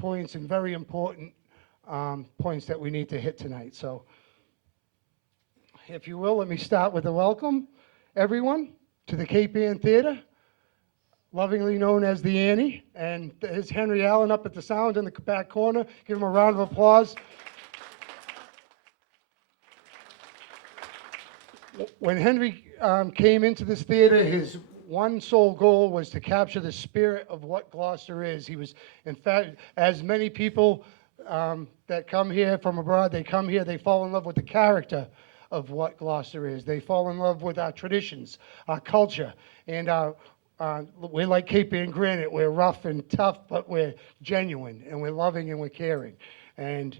points and very important points that we need to hit tonight. So, if you will, let me start with a welcome, everyone, to the Cape Ann Theater, lovingly known as the Annie. And there's Henry Allen up at the sound in the back corner. Give him a round of applause. When Henry came into this theater, his one sole goal was to capture the spirit of what Gloucester is. He was, in fact, as many people that come here from abroad, they come here, they fall in love with the character of what Gloucester is. They fall in love with our traditions, our culture, and we're like Cape Ann granite. We're rough and tough, but we're genuine, and we're loving, and we're caring. And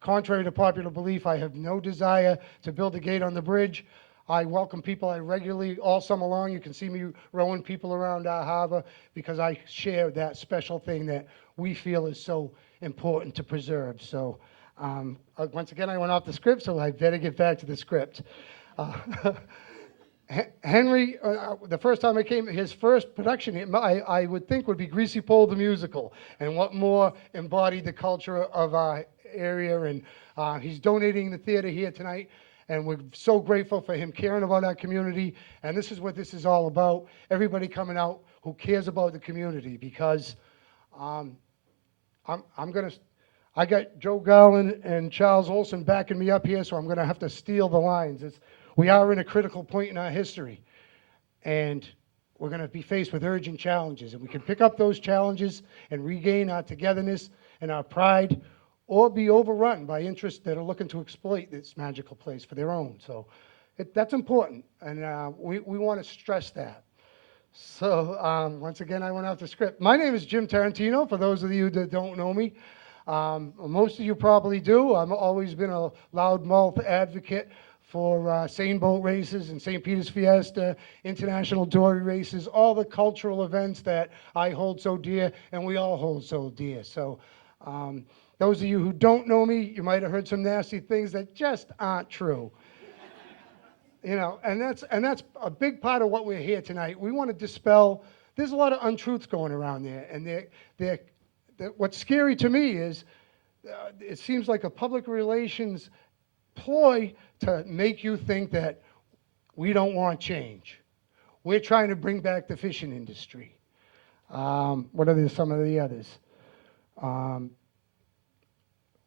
contrary to popular belief, I have no desire to build a gate on the bridge. I welcome people. I regularly, all summer long, you can see me rowing people around our harbor because I share that special thing that we feel is so important to preserve. So once again, I went off the script, so I better get back to the script. Henry, the first time I came, his first production, I would think would be Greasy Pole the Musical, and what more embodied the culture of our area. And he's donating the theater here tonight, and we're so grateful for him caring about our community. And this is what this is all about, everybody coming out who cares about the community, because I got Joe Garland and Charles Olson backing me up here, so I'm going to have to steal the lines. We are in a critical point in our history, and we're going to be faced with urgent challenges. And we can pick up those challenges and regain our togetherness and our pride, or be overrun by interests that are looking to exploit this magical place for their own. So that's important, and we want to stress that. So once again, I went off the script. My name is Jim Tarantino, for those of you that don't know me. Most of you probably do. I've always been a loudmouth advocate for seine boat races and St. Peter's Fiesta, international dory races, all the cultural events that I hold so dear and we all hold so dear. So those of you who don't know me, you might have heard some nasty things that just aren't true. You know, and that's a big part of what we're here tonight. We want to dispel. There's a lot of untruths going around there, and what's scary to me is it seems like a public relations ploy to make you think that we don't want change. We're trying to bring back the fishing industry. What are some of the others?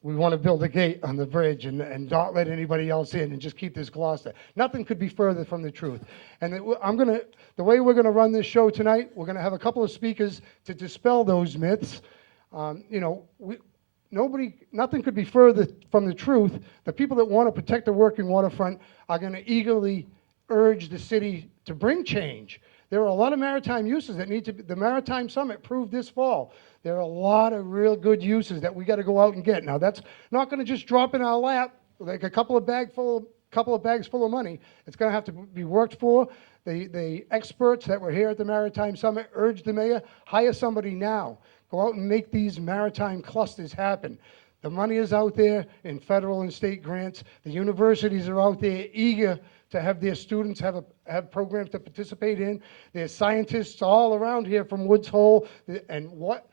We want to build a gate on the bridge and not let anybody else in and just keep this Gloucester. Nothing could be further from the truth. And the way we're going to run this show tonight, we're going to have a couple of speakers to dispel those myths. Nothing could be further from the truth. The people that want to protect the working waterfront are going to eagerly urge the city to bring change. There are a lot of maritime uses that need to be, the Maritime Summit proved this fall. There are a lot of real good uses that we got to go out and get. Now, that's not going to just drop in our lap like a couple of bags full of money. It's going to have to be worked for. The experts that were here at the Maritime Summit urged the mayor, hire somebody now. Go out and make these maritime clusters happen. The money is out there in federal and state grants. The universities are out there eager to have their students have programs to participate in. There's scientists all around here from Woods Hole, and what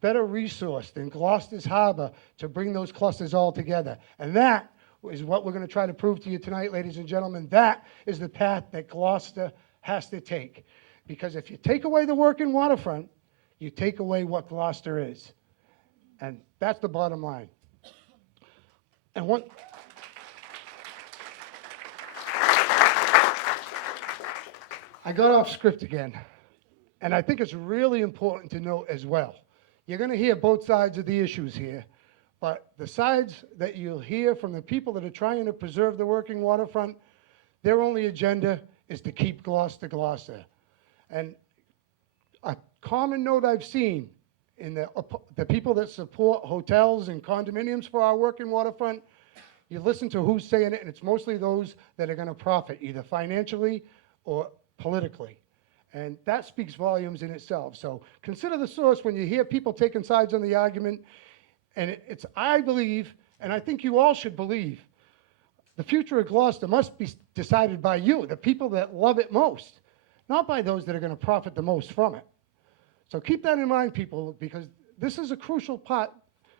better resource than Gloucester's Harbor to bring those clusters all together. And that is what we're going to try to prove to you tonight, ladies and gentlemen. That is the path that Gloucester has to take. Because if you take away the working waterfront, you take away what Gloucester is. And that's the bottom line. And I got off script again. And I think it's really important to note as well. You're going to hear both sides of the issues here, but the sides that you'll hear from the people that are trying to preserve the working waterfront, their only agenda is to keep Gloucester, Gloucester. And a common note I've seen in the people that support hotels and condominiums for our working waterfront, you listen to who's saying it, and it's mostly those that are going to profit, either financially or politically. And that speaks volumes in itself. So consider the source when you hear people taking sides on the argument. And I believe, and I think you all should believe, the future of Gloucester must be decided by you, the people that love it most, not by those that are going to profit the most from it. So keep that in mind, people, because this is a crucial part.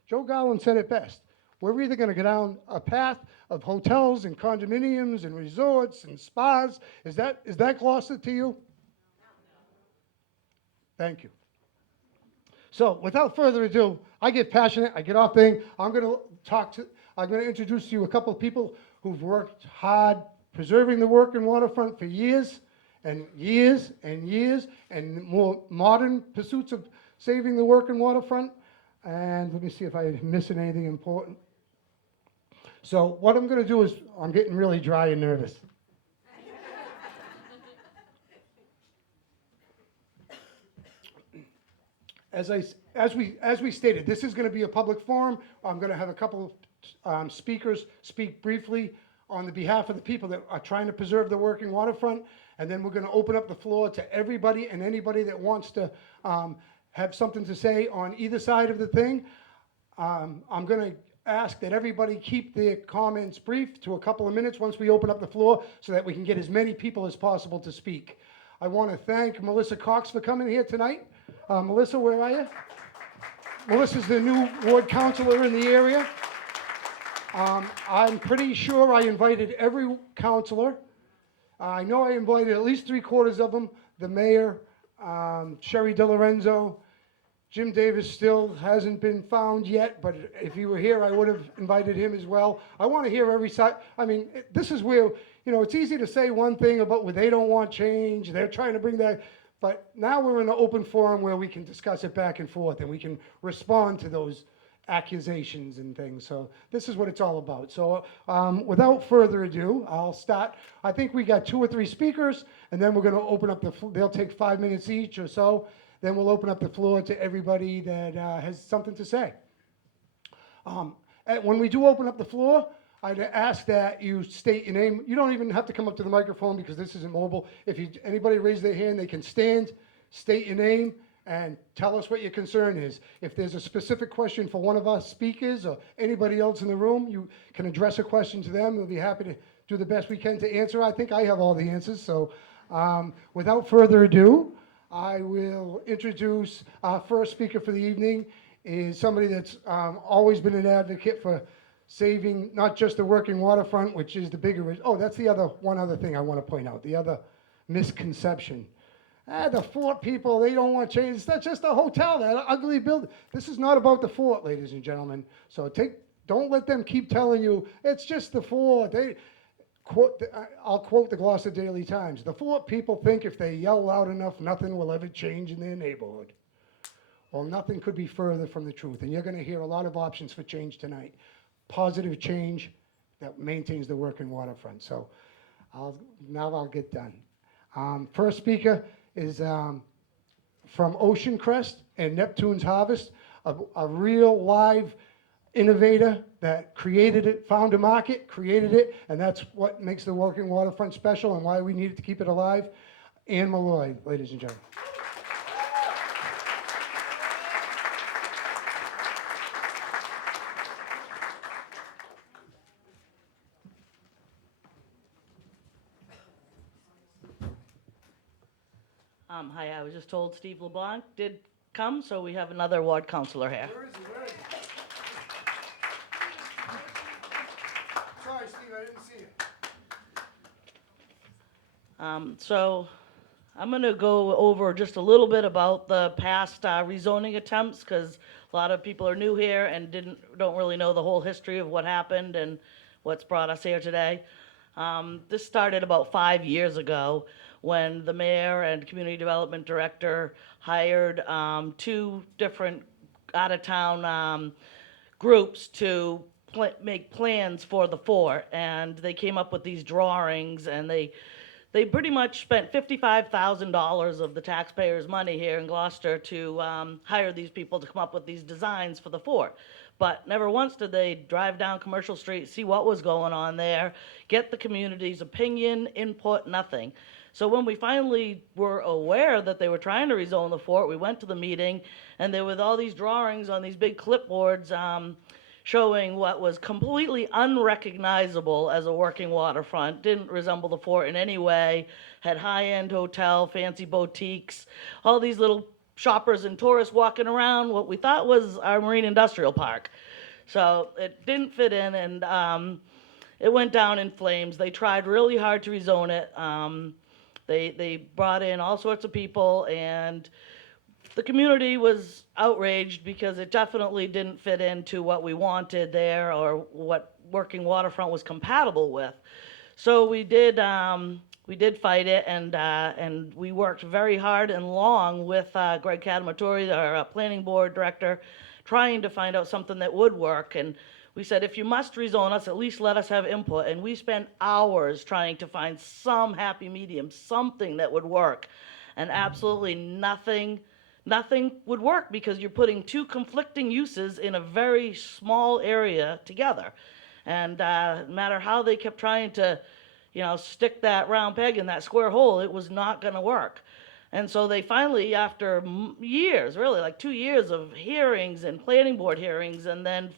Joe Garland said it best. We're either going to go down a path of hotels and condominiums and resorts and spas. Is that Gloucester to you? Thank you. So without further ado, I get passionate, I get off thing. I'm going to introduce to you a couple of people who've worked hard preserving the working waterfront for years and years and years, and more modern pursuits of saving the working waterfront. And let me see if I'm missing anything important. So what I'm going to do is, I'm getting really dry and nervous. As we stated, this is going to be a public forum. I'm going to have a couple of speakers speak briefly on the behalf of the people that are trying to preserve the working waterfront, and then we're going to open up the floor to everybody and anybody that wants to have something to say on either side of the thing. I'm going to ask that everybody keep their comments brief to a couple of minutes once we open up the floor so that we can get as many people as possible to speak. I want to thank Melissa Cox for coming here tonight. Melissa, where are you? Melissa's the new ward councilor in the area. I'm pretty sure I invited every councilor. I know I invited at least 3/4 of them. The mayor, Sherry DiLorenzo, Jim Davis still hasn't been found yet, but if he were here, I would have invited him as well. I want to hear every side. I mean, this is where, it's easy to say one thing about where they don't want change, they're trying to bring that, but now we're in an open forum where we can discuss it back and forth and we can respond to those accusations and things. So this is what it's all about. So without further ado, I'll start. I think we got 2 or 3 speakers, and then we're going to open up they'll take 5 minutes each or so. Then we'll open up the floor to everybody that has something to say. When we do open up the floor, I'd ask that you state your name. You don't even have to come up to the microphone because this isn't mobile. If anybody raise their hand, they can stand, state your name, and tell us what your concern is. If there's a specific question for one of us speakers or anybody else in the room, you can address a question to them. We'll be happy to do the best we can to answer. I think I have all the answers. So without further ado, I will introduce our first speaker for the evening. Is somebody that's always been an advocate for saving not just the working waterfront, which is the bigger. Oh, that's one other thing I want to point out. The other misconception. The fort people, they don't want change. It's not just a hotel, that ugly building. This is not about the fort, ladies and gentlemen. So don't let them keep telling you it's just the fort. I'll quote the Gloucester Daily Times. The fort people think if they yell loud enough, nothing will ever change in their neighborhood. Well, nothing could be further from the truth. And you're going to hear a lot of options for change tonight. Positive change that maintains the working waterfront. So I'll get done. First speaker is from Ocean Crest and Neptune's Harvest, a real live innovator that created it, found a market, created it, and that's what makes the working waterfront special and why we needed to keep it alive. Ann Malloy, ladies and gentlemen. Hi, I was just told Steve LeBlanc did come, so we have another ward councilor here. Where is he? Sorry, Steve, I didn't see you. So I'm going to go over just a little bit about the past rezoning attempts, because a lot of people are new here and don't really know the whole history of what happened and what's brought us here today. This started about 5 years ago when the mayor and community development director hired 2 different out-of-town groups to make plans for the fort, and they came up with these drawings, and they pretty much spent $55,000 of the taxpayers' money here in Gloucester to hire these people to come up with these designs for the fort. But never once did they drive down Commercial Street, see what was going on there, get the community's opinion, input, nothing. So when we finally were aware that they were trying to rezone the fort, we went to the meeting, and there were all these drawings on these big clipboards showing what was completely unrecognizable as a working waterfront, didn't resemble the fort in any way, had high-end hotel, fancy boutiques, all these little shoppers and tourists walking around what we thought was our marine industrial park. So it didn't fit in, and it went down in flames. They tried really hard to rezone it. They brought in all sorts of people, and the community was outraged because it definitely didn't fit into what we wanted there or what working waterfront was compatible with. So we did fight it, and we worked very hard and long with Greg Cadamatori, our planning board director, trying to find out something that would work. And we said, if you must rezone us, at least let us have input. And we spent hours trying to find some happy medium, something that would work. And absolutely nothing would work because you're putting two conflicting uses in a very small area together. And no matter how they kept trying to, stick that round peg in that square hole, it was not going to work. And so they finally, after years, really like 2 years of hearings and planning board hearings, and then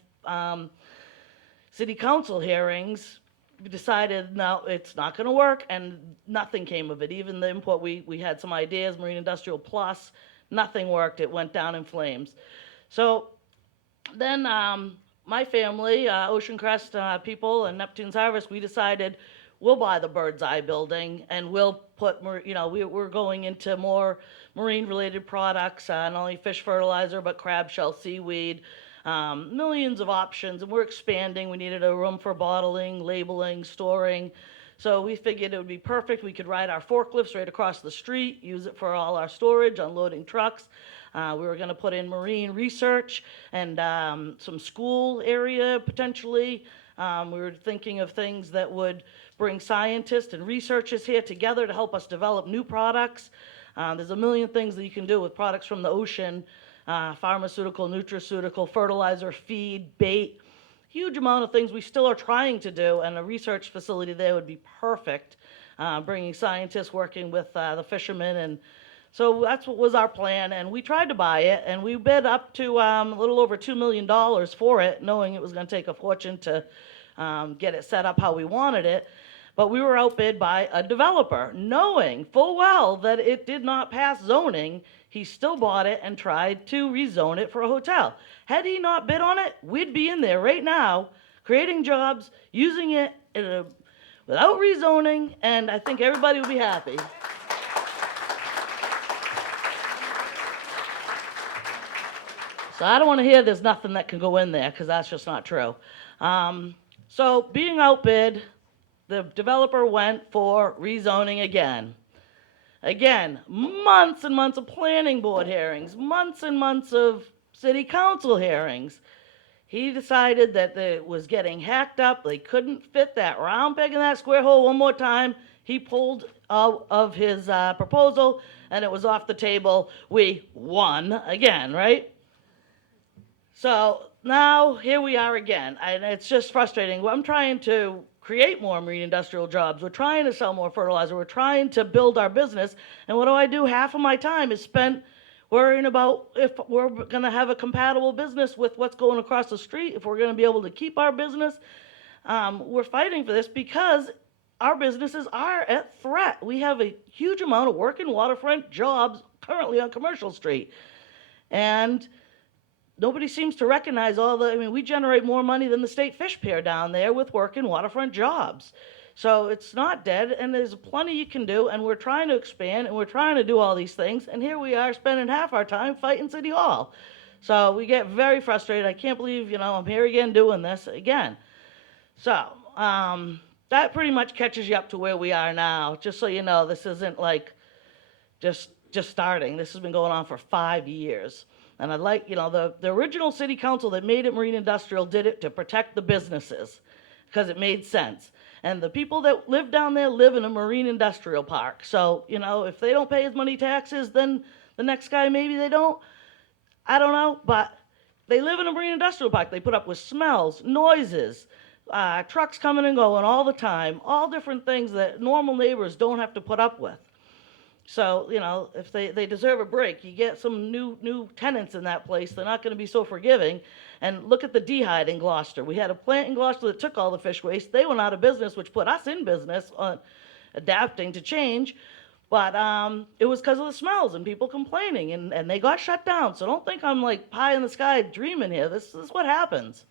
city council hearings, decided no, it's not going to work, and nothing came of it. Even the input, we had some ideas, Marine Industrial Plus, nothing worked. It went down in flames. So then my family, Ocean Crest people and Neptune's Harvest, we decided we'll buy the Bird's Eye building, and we'll put, we're going into more marine-related products, not only fish fertilizer, but crab shell, seaweed, millions of options, and we're expanding. We needed a room for bottling, labeling, storing. So we figured it would be perfect. We could ride our forklifts right across the street, use it for all our storage, unloading trucks. We were going to put in marine research and some school area potentially. We were thinking of things that would bring scientists and researchers here together to help us develop new products. There's a million things that you can do with products from the ocean, pharmaceutical, nutraceutical, fertilizer, feed, bait. Huge amount of things we still are trying to do, and a research facility there would be perfect, bringing scientists working with the fishermen. And so that's what was our plan, and we tried to buy it, and we bid up to a little over $2 million for it, knowing it was going to take a fortune to get it set up how we wanted it. But we were outbid by a developer, knowing full well that it did not pass zoning. He still bought it and tried to rezone it for a hotel. Had he not bid on it, we'd be in there right now, creating jobs, using it without rezoning, and I think everybody would be happy. So I don't want to hear there's nothing that can go in there, because that's just not true. So being outbid, the developer went for rezoning again. Again, months and months of planning board hearings, months and months of city council hearings. He decided that it was getting hacked up. They couldn't fit that round peg in that square hole one more time. He pulled out of his proposal, and it was off the table. We won again, right? So now here we are again, and it's just frustrating. I'm trying to create more marine industrial jobs. We're trying to sell more fertilizer. We're trying to build our business. And what do? Half of my time is spent worrying about if we're going to have a compatible business with what's going across the street, if we're going to be able to keep our business. We're fighting for this because our businesses are at threat. We have a huge amount of working waterfront jobs currently on Commercial Street. And nobody seems to recognize we generate more money than the state fish pier down there with working waterfront jobs. So it's not dead, and there's plenty you can do, and we're trying to expand, and we're trying to do all these things, and here we are spending half our time fighting City Hall. So we get very frustrated. I can't believe, I'm here again doing this again. So that pretty much catches you up to where we are now. Just so you know, this isn't like just starting. This has been going on for 5 years. And I'd like, the original city council that made it marine industrial did it to protect the businesses because it made sense. And the people that live down there live in a marine industrial park. So, if they don't pay as many taxes, then the next guy, maybe they don't. I don't know, but they live in a marine industrial park. They put up with smells, noises, trucks coming and going all the time, all different things that normal neighbors don't have to put up with. So, if they deserve a break, you get some new tenants in that place, they're not going to be so forgiving. And look at the dehyde in Gloucester. We had a plant in Gloucester that took all the fish waste. They went out of business, which put us in business on adapting to change. But it was because of the smells and people complaining, and they got shut down. So don't think I'm like pie in the sky dreaming here. This is what happens.